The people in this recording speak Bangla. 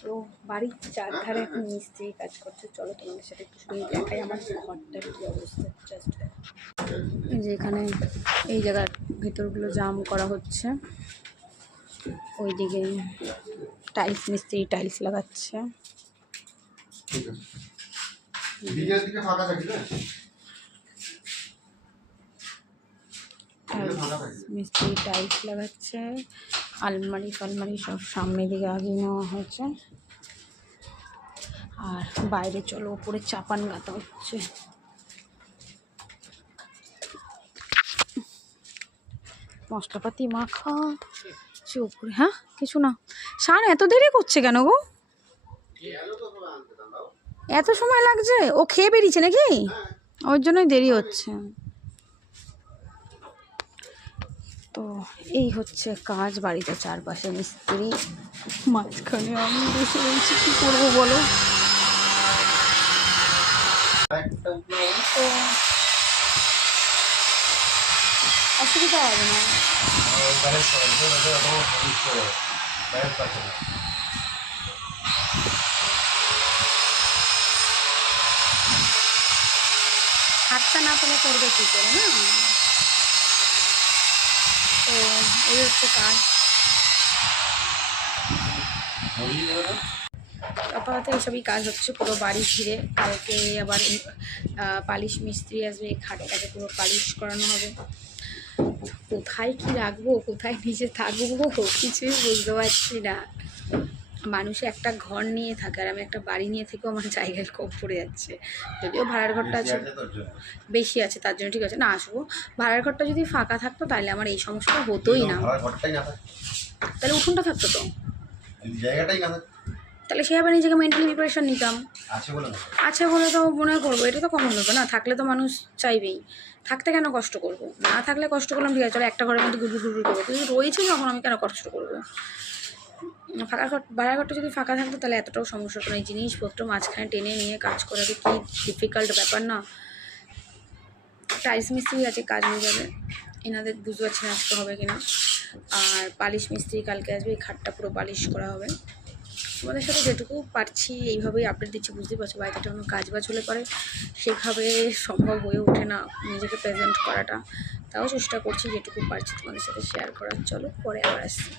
তো বাড়ির চারধারে এখন মিস্ত্রি কাজ করছে। চলো তোমাদের সাথে একটু শুনে দেখাই আমার ঘরটার কী অবস্থা। জাস্ট যে এখানে এই জায়গার ভেতরগুলো জাম করা হচ্ছে, ওইদিকে টাইলস মিস্ত্রি টাইলস লাগাচ্ছে। মিস্ত্রি টাইলস লাগাচ্ছে, আলমারি ফালমারি সব সামনের দিকে আগিয়ে নেওয়া হয়েছে। আর বাইরে চলো উপরে চাপান গাঁথা হচ্ছে। মশলাপাতি মাখা উপরে। হ্যাঁ কিছু না, সার এত দেরি করছে কেন গো? এত সময় লাগছে? ও খেয়ে বেরিয়েছে নাকি? ওর জন্যই দেরি হচ্ছে। তো এই হচ্ছে কাজ বাড়িতে, চারপাশে মিস্ত্রি, মাঝখানে আমি বসে রয়েছি। কি করবো বলো? তো অসুবিধা হবে না। হাতটা না পেলে করবে কী করে না? তো এই হচ্ছে কাজ। আপাতত এইসবই কাজ হচ্ছে পুরো বাড়ি ঘিরে। কালকে আবার পালিশ মিস্ত্রি আসবে, খাটটাকে পুরো পালিশ করানো হবে। কোথায় কি রাখবো, কোথায় নিজে থাকবো কিছুই বুঝতে পারছি না। মানুষ একটা ঘর নিয়ে থাকে, আর আমি একটা বাড়ি নিয়ে থেকেও আমার জায়গায় কম পড়ে যাচ্ছে। যদিও ভাড়ার ঘরটা আছে, বেশি আছে তার জন্য ঠিক আছে না, আসবো। ভাড়ার ঘরটা যদি ফাঁকা থাকতো তাহলে আমার এই সমস্যাটা হতোই না। তাহলে উঠোনটা থাকতো তো, তাহলে সে আবার নিজেকে মেন্টালি প্রিপারেশন নিতাম। আছে বলে তো মনে করবো, এটা তো কমন ব্যাপার না। থাকলে তো মানুষ চাইবেই, থাকতে কেন কষ্ট করবো? না থাকলে কষ্ট করলাম ঠিক আছে, চলো একটা ঘরের মধ্যে গুড়গুড় গুড়গুড় করবো, কিন্তু রয়েছে যখন আমি কেন কষ্ট করবো? ফাঁকা ঘর, ভাড়া ঘরটা যদি ফাঁকা থাকতো তাহলে এতটাও সমস্যা হতো না। এই জিনিসপত্র মাঝখানে টেনে নিয়ে কাজ করাটা কি ডিফিকাল্ট ব্যাপার না। টাইলস মিস্ত্রি আছে, কাজ হয়ে যাবে। এনাদের বুঝতে পারছি না আজকে হবে কিনা। আর পালিশ মিস্ত্রি কালকে আসবে, এই খাটটা পুরো পালিশ করা হবে। তোমাদের সাথে যেটুকু পারছি এইভাবেই আপডেট দিচ্ছি। বুঝতে পারছো বাড়িতে কোনো কাজ বাজ হলে পরে সেভাবে সম্ভব হয়ে ওঠে না নিজেকে প্রেজেন্ট করাটা। তাও চেষ্টা করছি যেটুকু পারছি তোমাদের সাথে শেয়ার করার। চলো পরে আবার আসছি।